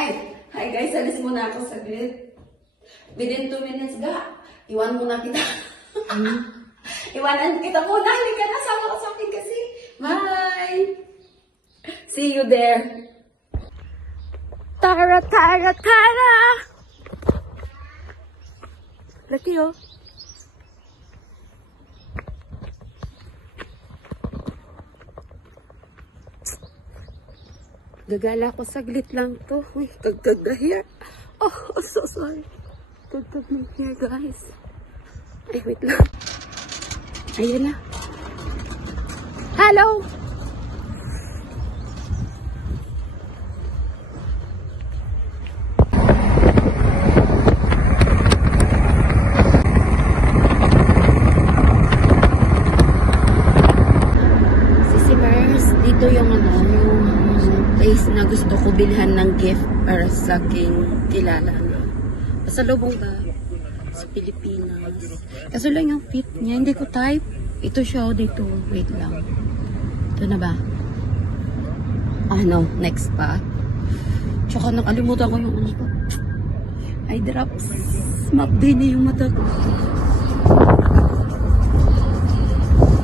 Ay, hi guys, alis muna ako saglit. Within 2 minutes ga, iwan muna kita. Iwanan kita muna, hindi ka nasama ka sa akin kasi. Bye! See you there. Tara, tara, tara! Laki oh. Gagala ko saglit lang to. Uy, kagkag na here. Oh, so sorry. Kagkag na here, guys. Ay, wait lang. Ayan na. Hello! Dito yung place na gusto ko bilhan ng gift para sa aking kilala. Pasalubong ba sa Pilipinas. Kaso lang yung fit niya, hindi ko type. Ito siya dito. Wait lang. Ito na ba? No. Next pa. Tsaka nakalimutan ko yung ano ko. Eye drops. Map din na yung mata ko.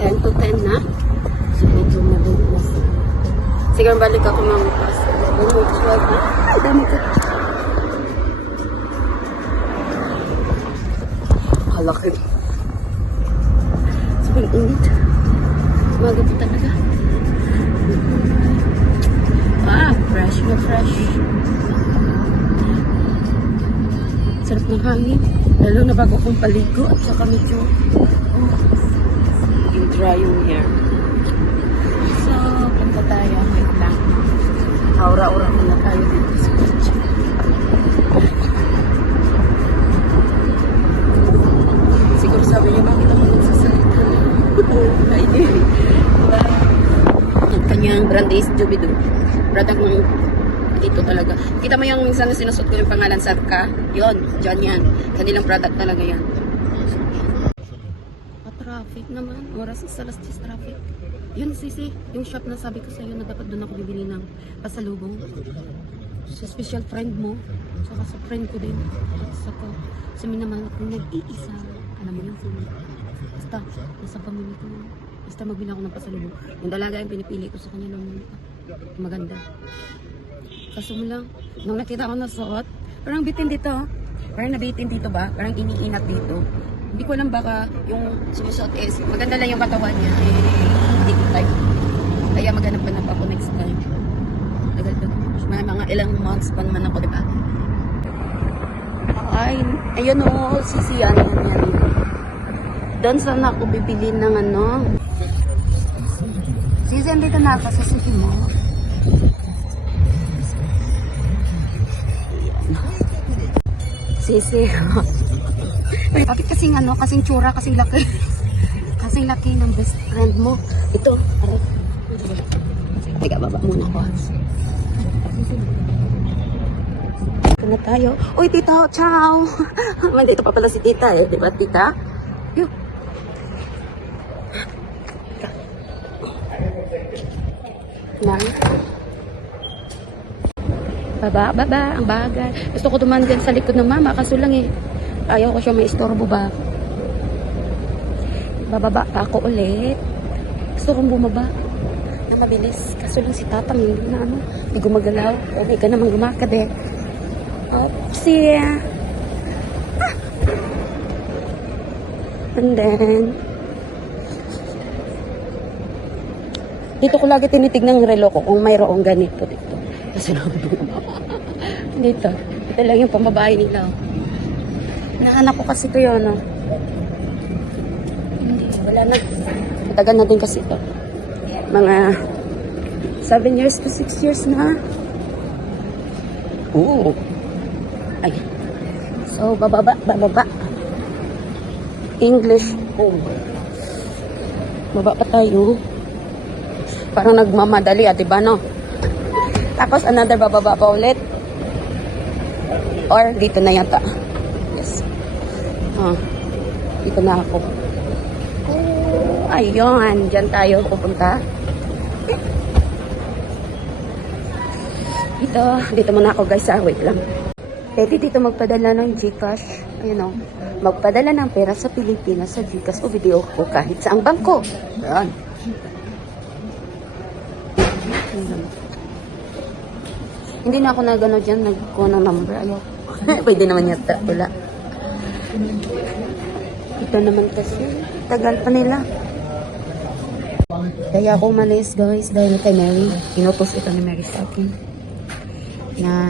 10 to 10 na. So, medyo mabubukas. Sige, balik ako mamukas. Ay, dami ko. Kalaki. Sobrang init. Umaga po talaga. Fresh na fresh. Sarap ng hangin. Lalo na bago kong paligo at saka medyo yung dry yung hair. So, punta tayo. Wait lang. Aura-aura muna tayo dito sa kotse. Siguro sabi niyo, bakit ako nagsasalita? Ay, di. Ang kanyang brand is Jubido. Product ng dito talaga. Kita mo yung minsan na sinusot ko yung pangalan sa ka? Yun, dyan yan. Kanilang product talaga yan. Traffic naman. Oras sa alas 10 traffic. Yun, Sisi, yung shop na sabi ko sa'yo na dapat doon ako bibili ng pasalubong. Sa special friend mo. Saka sa friend ko din. At saka sa naman ako nag-iisa. Alam mo yun, Sisi. Basta, nasa pamilya ko. Basta magbili ako ng pasalubong. Yung dalaga yung pinipili ko sa kanya nung maganda. Kaso mo lang, nung nakita ko na suot, parang bitin dito. Parang nabitin dito ba? Parang iniinat dito. Hindi ko alam baka yung sinusuot is maganda lang yung katawan niya. Hindi ko type. Kaya maghanap pa na ako next time. Tagal pa. Mga ilang months pa naman ako, diba? Ay, ayun o. Sisi, yan. Doon sana ako bibili ng ano. Sisi, andito na ako sa Sisi mo. Sisi. Bakit kasing ano, kasing tsura, kasing laki. Kasing laki ng best friend mo. Ito, aray. Teka, baba muna ko. Ito na tayo. Uy, tita, ciao. Mandito pa pala si tita eh. Diba, tita? Yuh. Baba, ang bagay. Gusto ko dumaan dyan sa likod ng mama, kaso lang eh. Ayaw ko siya may istorbo ba. Bababa pa ako ulit. Gusto kong bumaba na mabilis. Kaso lang si tatang na ano, hindi gumagalaw. Okay ka naman gumakad eh. Oopsie. And then, dito ko lagi tinitignan ng relo ko kung mayroong ganito dito. Kasi dito. Ito lang yung pambabae nila. Nahanap ko kasi ito yun, no? Hindi, wala na. Matagal na din kasi ito. Mga 7 years to 6 years na. Oo. Ay. So, bababa. English. Oh. Baba pa tayo. Parang nagmamadali, diba, no? Tapos, another bababa pa ulit. Or, dito na yata. Dito na ako. Ayun, dyan tayo pupunta. Dito muna ako guys, wait lang. Pwede dito magpadala ng GCash. Ayun o. Magpadala ng pera sa Pilipinas sa GCash o video ko kahit sa ang bangko. Ayan. Hindi na ako nagano dyan, nagkuha ng number. Ayaw. Pwede naman yata. Wala. Ito naman kasi. Tagal pa nila. Kaya ako umalis guys dahil kay Mary. Inutos ito ni Mary sa akin. Na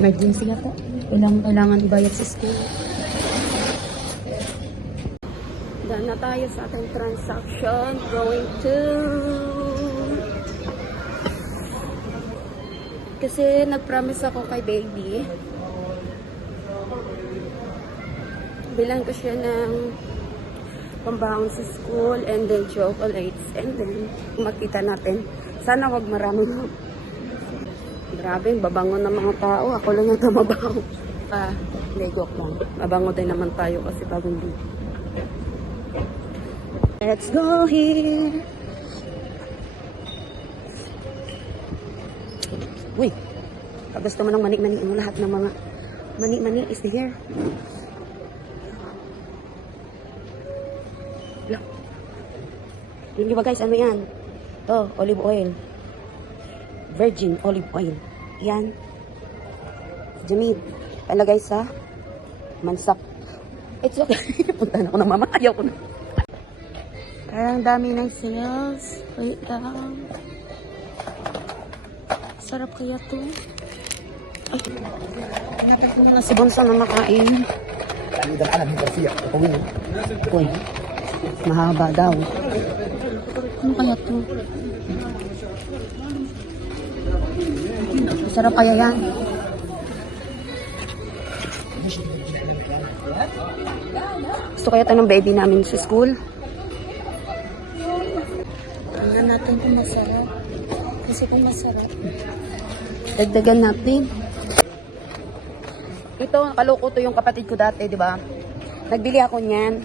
emergency na po. Kailangan ibayad sa school. Daan na tayo sa ating transaction. Going to... Kasi nag-promise ako kay baby. Bilang ko siya ng pambaon sa school and then chocolates. And then, makita natin. Sana wag marami na. Grabe, babango ng mga tao. Ako lang yung mabaho. Hindi, joke lang. Mabango din naman tayo kasi bagong dito. Let's go here. Uy, pag gusto mo ng mani-mani mo, lahat ng mga mani-mani is here. Look. Yun ba guys, ano yan? To, olive oil. Virgin olive oil. Yan. Jamid. Palagay sa mansak. It's okay. Punta na ako ng mama. Ayaw ko na. Parang dami ng sales. Wait lang. Sarap kaya to. Ay. Hanapin ko muna si Bonso na makain. Uy. Mahaba daw. Ano kaya to? Sarap kaya yan. Gusto kaya ito ng baby namin sa school. Tingnan natin kung masarap. Kasi kung masarap, dagdagan natin. Ito, kaloko to yung kapatid ko dati, di ba? Nagbili ako niyan.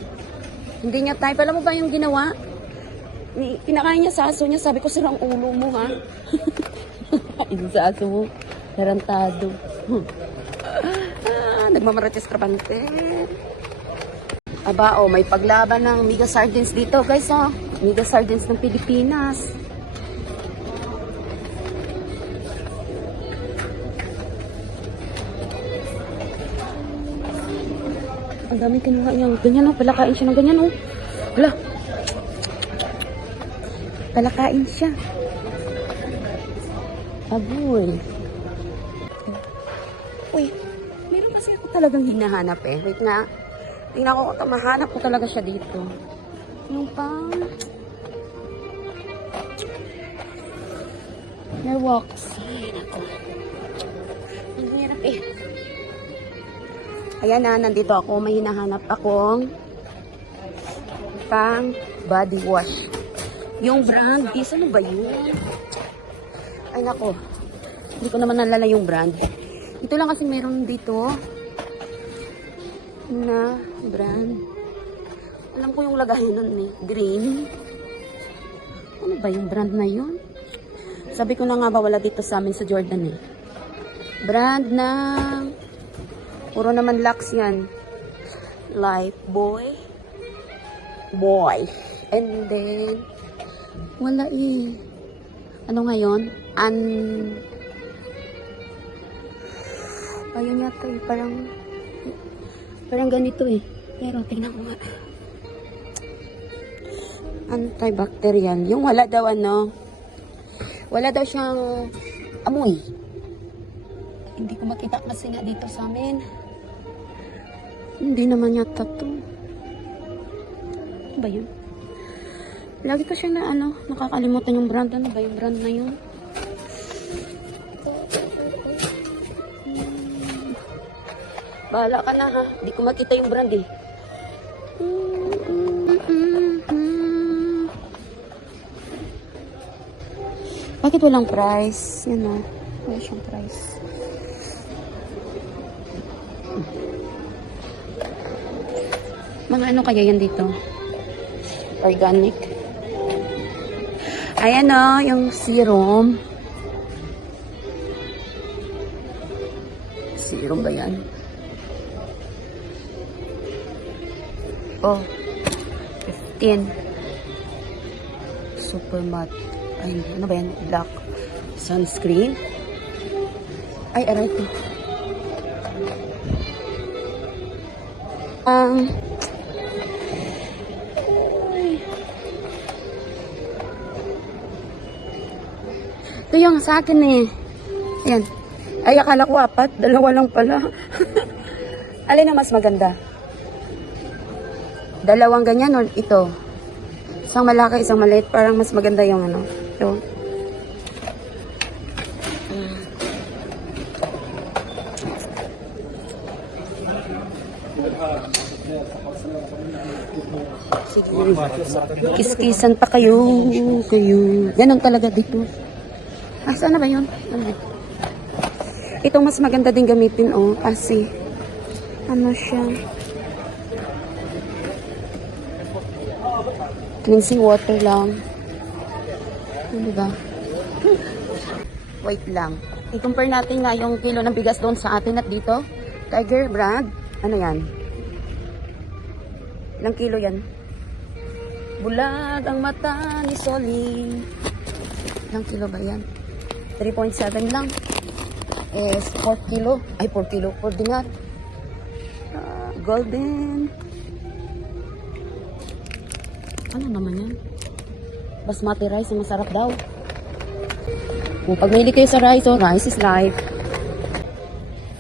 Hindi niya type. Alam mo ba yung ginawa? Pinakain niya sa aso niya. Sabi ko, sirang ulo mo, ha? Yung sa aso mo. Tarantado. Nagmamaratis trabante. Aba, oh, may paglaban ng Mega Sardines dito, guys, oh. Mega Sardines ng Pilipinas. Ang daming kinuha niya. Ganyan, oh. Palakain siya ng ganyan, oh. Hala. Palakain siya. Aboy. Uy, meron kasi ako talagang hinahanap eh. Wait nga. Tingnan ko, mahanap ko talaga siya dito. Yung pang... Airwalks. Ayan ako. Ang hirap eh. Ayan na, nandito ako. May hinahanap akong pang body wash. Yung brand, ano ba yun? Ay nako. Hindi ko naman nalala yung brand. Ito lang kasi meron dito na brand. Alam ko yung lagahin nun eh. Green. Ano ba yung brand na yun? Sabi ko na nga ba wala dito sa amin sa Jordan eh. Brand na puro naman Lux yan. Life Boy. Boy. And then wala eh. Ano ngayon? Ayun yata eh. Parang ganito eh. Pero tingnan ko nga. Antibacterial. Yung wala daw ano. Wala daw siyang amoy. Hindi ko makita kasi nga dito sa amin. Hindi naman yata to. Ano ba yun? Lagi ko siya na ano. Nakakalimutan yung brand. Ano ba yung brand na yun? Bahala ka na ha. Hindi ko makita yung brand eh. Bakit walang price? Yan o. Wala siyang price. Mga ano kaya yan dito? Organic. Ayan o. Yung serum. Zero ba yan? Oh, 15. Super matte. Ay, ano ba yan? Black. Sunscreen. Ay, aray ko. Ito yung sa akin eh. Ayan. Ay, akala ko 4. 2 lang pala. Alin ang mas maganda? 2 ganyan o ito? Isang malaki, isang maliit. Parang mas maganda yung ano. Ito. Sige. Kiskisan pa kayo. Ganon talaga dito. Ah, saan na ba yun? Ito mas maganda din gamitin, oh. Kasi, ano siya? Cleansing water lang. Ano ba? Wait lang. I-compare natin nga yung kilo ng bigas doon sa atin at dito. Tiger brand. Ano yan? Ilang kilo yan? Bulag ang mata ni Soling. Ilang kilo ba yan? 3.7 lang. Is 4 kilo. Ay, 4 kilo. 4 dinar. Golden. Ano naman yan? Basmati rice. Masarap daw. Kung pag mahilig kayo sa rice, oh, rice is life.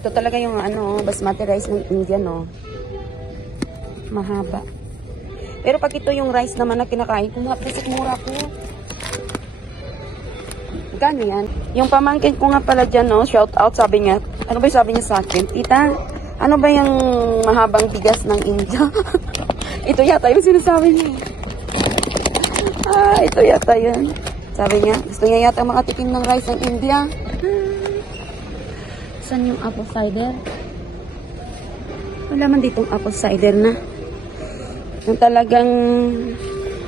Ito talaga yung ano, basmati rice ng Indian, oh. Mahaba. Pero pag ito yung rice naman na kinakain, kumapasok mura ko. Gano yan? Yung pamangkin ko nga pala dyan, no? Shout out, sabi niya. Ano ba yung sabi niya sa akin? Tita, ano ba yung mahabang bigas ng India? Ito yata yung sinasabi niya. Ah, ito yata yun. Sabi niya, gusto niya yata makatikim ng rice ng India. Saan yung apple cider? Wala man ditong apple cider na. Yung talagang,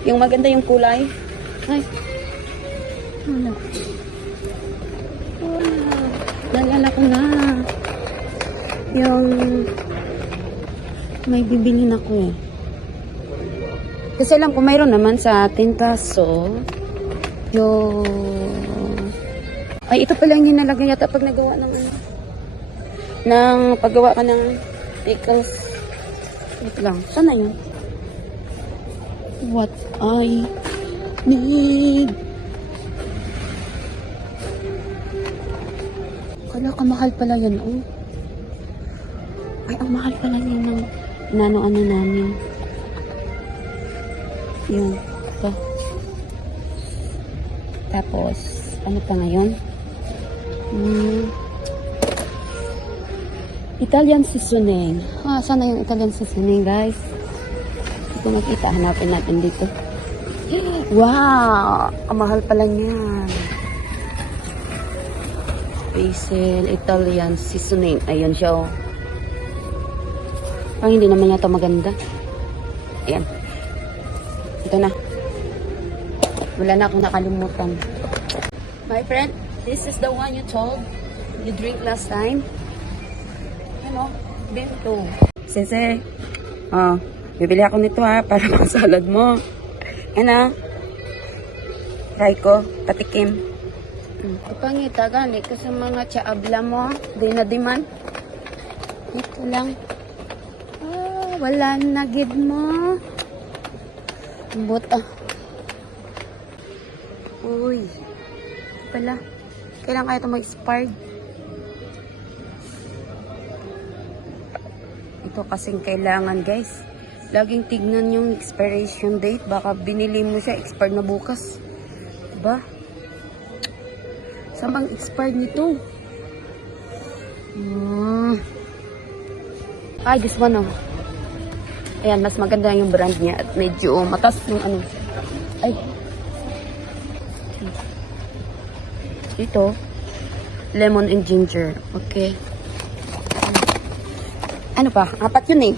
yung maganda yung kulay. Ay, wala. Nalala ko na. Yung may bibilin ako eh. Kasi alam ko mayroon naman sa atin kaso yung ay ito pala yung hinalagay yata pag nagawa ng ano ng paggawa ka ng pickles. Wait lang. Saan na yun? What I need. Kala ka mahal pala yan, oh. Ay, ang mahal pala yan ng nano-ano namin. Yung, ito. Tapos, ano pa ngayon? Italian seasoning. Ah, sana yung Italian seasoning, guys. Ito makita, hanapin natin dito. Wow! Ang mahal pala niyan. Basil Italian seasoning. Ayun siya, oh. Parang hindi naman yata maganda. Ayan. Ito na. Wala na akong nakalimutan. My friend, this is the one you told you drink last time. Ano? Bento. Sese. Oh, bibili ako nito ha, para pang salad mo. Ano? Try ko, patikim. Kapangita gani kasi mga tsaabla mo, di na diman. Ito lang. Ah, wala na gid mo. Buta. Uy. Pala. Kailan kaya ito mag-expired? Ito kasing kailangan, guys. Laging tignan yung expiration date. Baka binili mo siya, expired na bukas. Diba? Saan bang expired nito? Ay, this one, oh. Ayan, mas maganda yung brand niya at medyo matas yung ano. Ay. Ito. Lemon and ginger. Okay. Ano pa? 4 yun eh.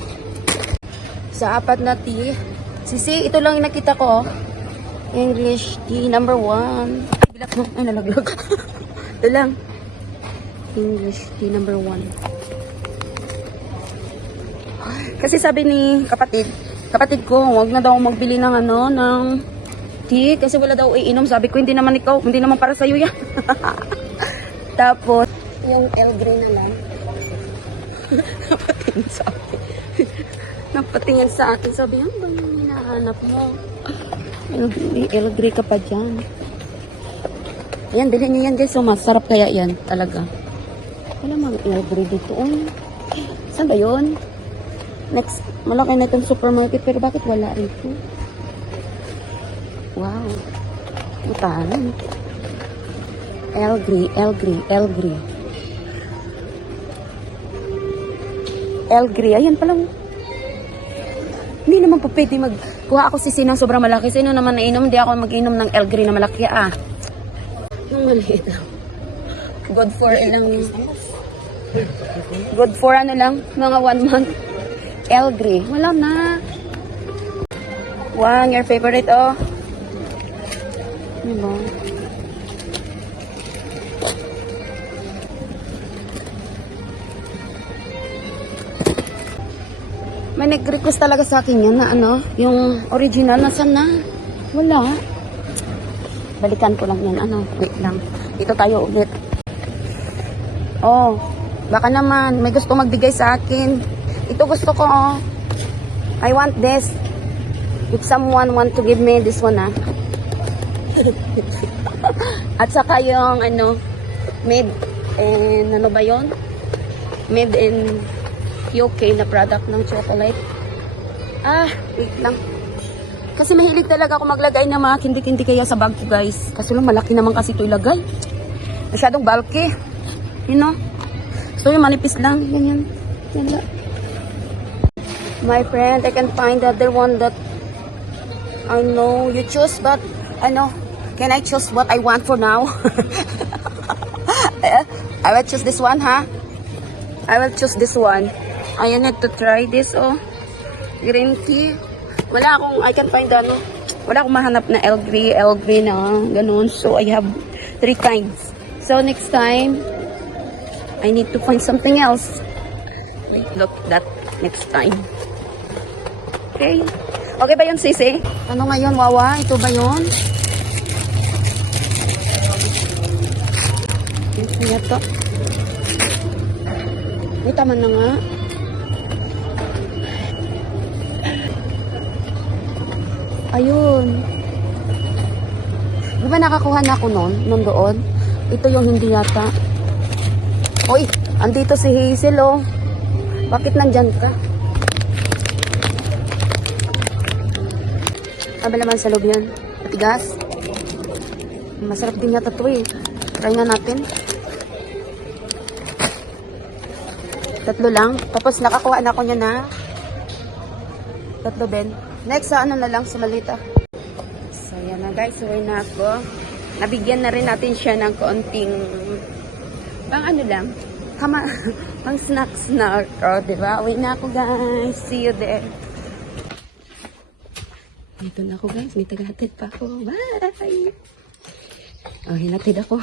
Sa 4 na tea. Sisi, ito lang yung nakita ko. English tea number 1. Ay, bilak mo. Ay, nalaglag. Ito lang. English tea number 1. Kasi sabi ni kapatid ko, wag na daw magbili ng ano, ng tea. Kasi wala daw iinom. Sabi ko, hindi naman para sa'yo yan. Tapos, yung El Grey na lang. Napatingin sa akin. Napatingin sa akin. Sabi, ano bang hinahanap mo? El Grey ka pa dyan. Ayan, bilhin niyo yan guys. So, masarap kaya yan talaga. Wala mga El Grey dito. Saan ba yun? Next, malaki na itong supermarket. Pero bakit wala rito? Wow. Mutahan. El Grey. El Grey. Ayan pala. Hindi naman po pwede magkuha ako sisi ng sobrang malaki. Sino naman nainom? Hindi ako mag-inom ng El Grey na malaki. Yung maliit lang. Good for ilang... Good for ano lang, mga 1 month. El Grey. Wala na. Wow, your favorite, oh. Diba? May nag-request talaga sa akin yan na ano, yung original, nasaan na? Wala. Balikan ko lang yan, ano, wait lang. Dito tayo ulit. Oh, baka naman, may gusto magbigay sa akin. Ito gusto ko, oh. I want this. If someone want to give me this one, At saka yung, ano, made in, ano ba yun? Made in UK na product ng chocolate. Wait lang. Kasi mahilig talaga ako maglagay ng mga kindi-kindi kaya sa bag ko, guys. Kasi lang, malaki naman kasi ito ilagay. Masyadong bulky. You know? So, yung manipis lang. Ganyan. Yan lang. My friend, I can find the other one that I know you choose, but, ano, can I choose what I want for now? I will choose this one, ha? I will choose this one. I need to try this, oh. Green tea. Wala akong, I can find ano. Wala akong mahanap na El Grey na ganun. So, I have 3 kinds. So, next time, I need to find something else. Wait, look that next time. Okay? Okay ba yun, Sisi? Ano ngayon, Wawa? Ito ba yun? Ito to. Ay, tama na nga. Ayun. Di ba nakakuha na ako nun doon? Ito yung hindi yata. Uy, andito si Hazel, oh. Bakit nandyan ka? Aba naman sa loob yan. Matigas. Masarap din yata ito, eh. Try na natin. 3 lang. Tapos nakakuha na ako niya na 3 din. Next, sa ano na lang, sa malita. So, yan na guys. Uwi na ako. Nabigyan na rin natin siya ng konting pang ano lang. Pang snacks na. O, diba? Uwi na ako guys. See you there. Dito na ako guys. May tagahatid pa ako. Bye! Oh, hinatid ako.